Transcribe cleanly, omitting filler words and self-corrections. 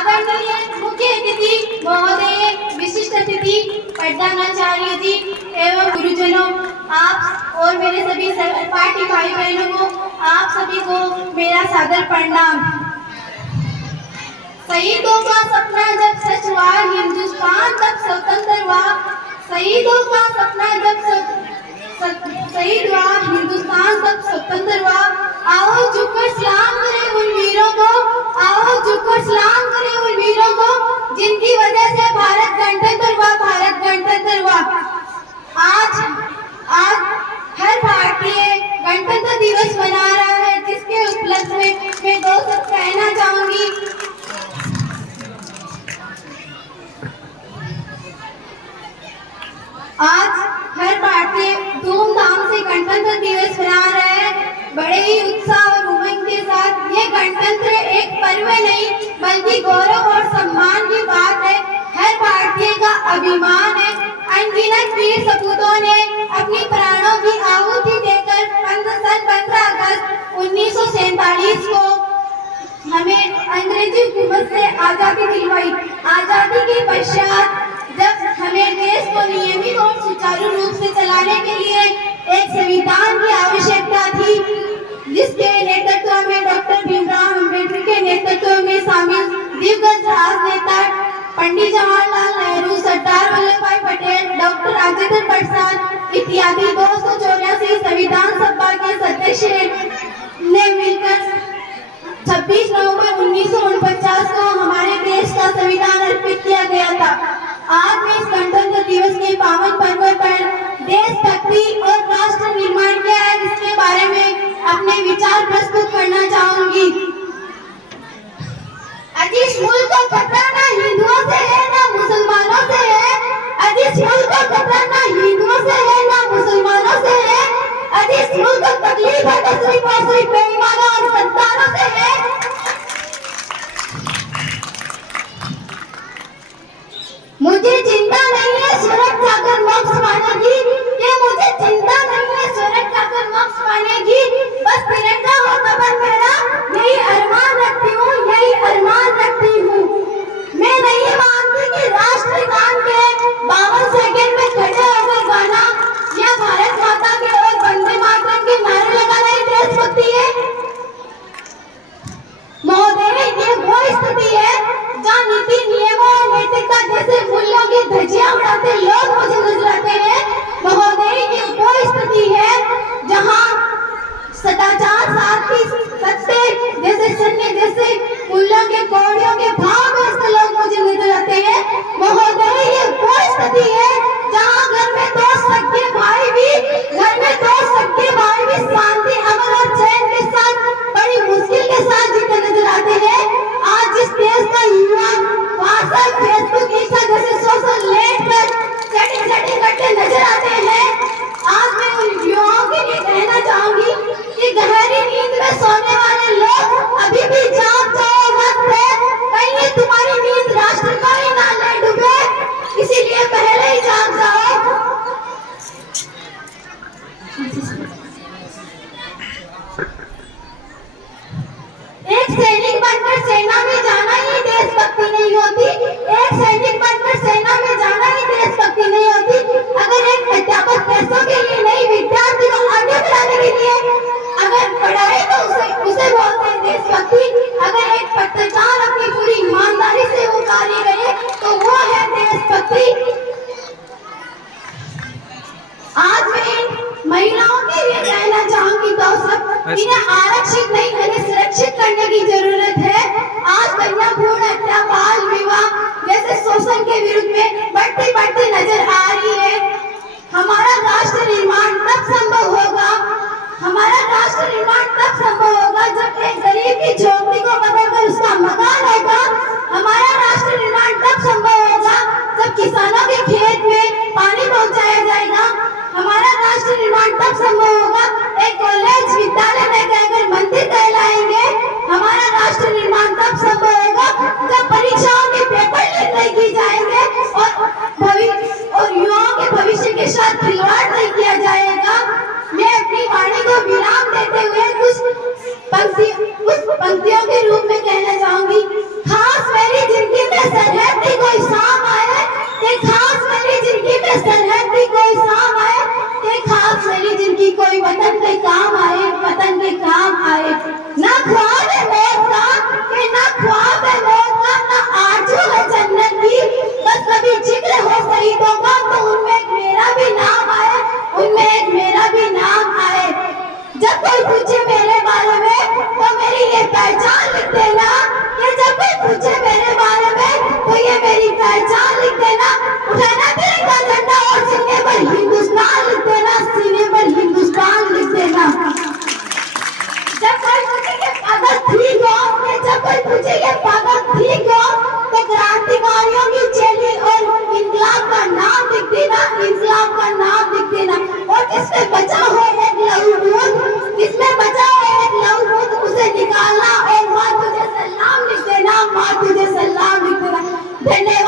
आदरणीय मुख्य अतिथि महोदय, विशिष्ट अतिथि प्रधानाचार्य जी एवं गुरुजनों, आप और मेरे सभी पार्टी भाई बहनों को, आप सभी को मेरा सादर प्रणाम। शहीदों का सपना जब सच हुआ, हिंदुस्तान तब स्वतंत्र हुआ। शहीदों का सपना जब शहीद हुआ, हिंदुस्तान तब स्वतंत्र हुआ। आओ झुककर सलाम करें उन वीरों को, आओ झुककर सलाम करें उन वीरों को, जिनकी वजह से भारत गणतंत्र हुआ, भारत गणतंत्र हुआ। आज हर भारतीय गणतंत्र दिवस मना रहा है, जिसके उपलक्ष्य में मैं दो शब्द कहना चाहूंगी। आज हर भारतीय धूमधाम से गणतंत्र दिवस मना रहे हैं, बड़े ही उत्साह और उमंग के साथ। ये गणतंत्र एक पर्व नहीं बल्कि गौरव और सम्मान की बात है, हर भारतीय का अभिमान है। अनगिनत वीर सपूतों ने अपनी प्राणों की आहुति देकर 15 अगस्त 1947 को हमें अंग्रेजी हुकूमत से आजादी दिलवाई। आजादी के पश्चात जब हमें देश को नियमित और सुचारू रूप से चलाने के लिए एक संविधान की आवश्यकता थी, जिसके नेतृत्व में डॉक्टर भीमराव अम्बेडकर के नेतृत्व में शामिल दिवंगत राजनेता पंडित जवाहरलाल नेहरू, सरदार वल्लभ भाई पटेल, डॉक्टर राजेंद्र प्रसाद इत्यादि 284 संविधान सभा के सदस्य ने मिलकर 26 नवंबर 1949 को हमारे देश का संविधान अर्पित किया गया था। आज मैं इस गणतंत्र दिवस के पावन पर्व पर देशभक्ति और राष्ट्र निर्माण क्या है, इसके बारे में अपने विचार प्रस्तुत करना चाहूंगी। आज इस मुल्क का खतरा ना हिंदुओं से है ना मुसलमानों से है। आज इस मुल्क का खतरा ना हिंदुओं से है ना मुसलमानों से है। आज इस मुल्क का तकलीफ है तो सिर्फ और सिर्फ बेईमानों और गद्दारों से है। मुझे चिंता नहीं है स्वर्ग जाकर मोक्ष पाने की, कि मुझे चिंता नहीं है स्वर्ग जाकर मोक्ष पाने की। बस तिरंगा हो कबर मेरा, यही अरमान रखती हूँ, यही अरमान रखती हूँ। मैं नहीं मानती कि राष्ट्रगान के 52 सेकंड में खड़े होकर गाना या भारत माता के और वंदे मातरम के नारे लगाना ही देशभक्ति है। महोदय, ये वो स्थिति है जहाँ नीति नियमों और नैतिकता जैसे मूल्यों की धज्जियां उड़ाते लोग मुझे नजर आते हैं। महोदय, ये वो स्थिति है जहाँ सदाचार, शांति, सत्य जैसे सन्य जैसे मूल्यों के कौड़ियों के भाव बेचते लोग मुझे नजर आते हैं। महोदय, ये वो स्थिति है जहाँ घर में दो सगे भाई भी शांति, अमन और चैन के साथ बड़ी मुश्किल के साथ जीते नजर आते हैं। आज इस देश का युवा व्हाट्सएप, फेसबुक, इंस्टा जैसे सोशल नेट पर चैटिंग करते नजर आते हैं। आज मैं उन युवाओं के लिए कहना चाहूंगी कि गहरी नींद में सोने वाले लोग अभी भी जाग जाओ, वक्त है, कहीं तुम्हारी नींद राष्ट्र को ही ना ले डूबे, इसीलिए पहले ही जाग जाओ। एक सैनिक बनकर सेना में जाना ही देशभक्ति नहीं होती। एक सैनिक बनकर सेना में जाना ही देशभक्ति नहीं होती। अगर एक अध्यापक पैसों के लिए नहीं, विद्यार्थी को आगे बढ़ाने के लिए अगर पढ़ाए तो उसे बोलते हैं देशभक्ति। अगर एक पत्रकार अपनी पूरी ईमानदारी से वो कार्य करे तो वो है देशभक्ति। आज मैं महिलाओं के लिए कहना चाहूंगी तो सब इन्हें आरक्षित नहीं, इन्हें सुरक्षित करने की जरूरत है। आज कन्या भ्रूण हत्या, बाल विवाह जैसे शोषण के विरुद्ध में बढ़ती नजर आ रही है। हमारा राष्ट्र निर्माण तब संभव होगा, हमारा राष्ट्र निर्माण तब संभव होगा जब एक गरीब की झोपड़ी को बदलकर उसका मकान होगा। हमारा राष्ट्र निर्माण तब संभव होगा जब किसानों के खेत में पानी पहुंचाया जाएगा। हमारा राष्ट्र निर्माण तब संभव होगा एक कॉलेज, विद्यालय में कहकर मंदिर कहलाएंगे। हमारा राष्ट्र निर्माण तब संभव होगा जब परीक्षाओं के पेपर लीक नहीं किए जाएंगे और युवाओं के भविष्य के साथ खिलवाड़ नहीं किया जाएगा। मैं अपनी वाणी को विराम देते हुए कुछ पंक्तियों माँ तुझे सलाम लिखूंगा। धन्यवाद।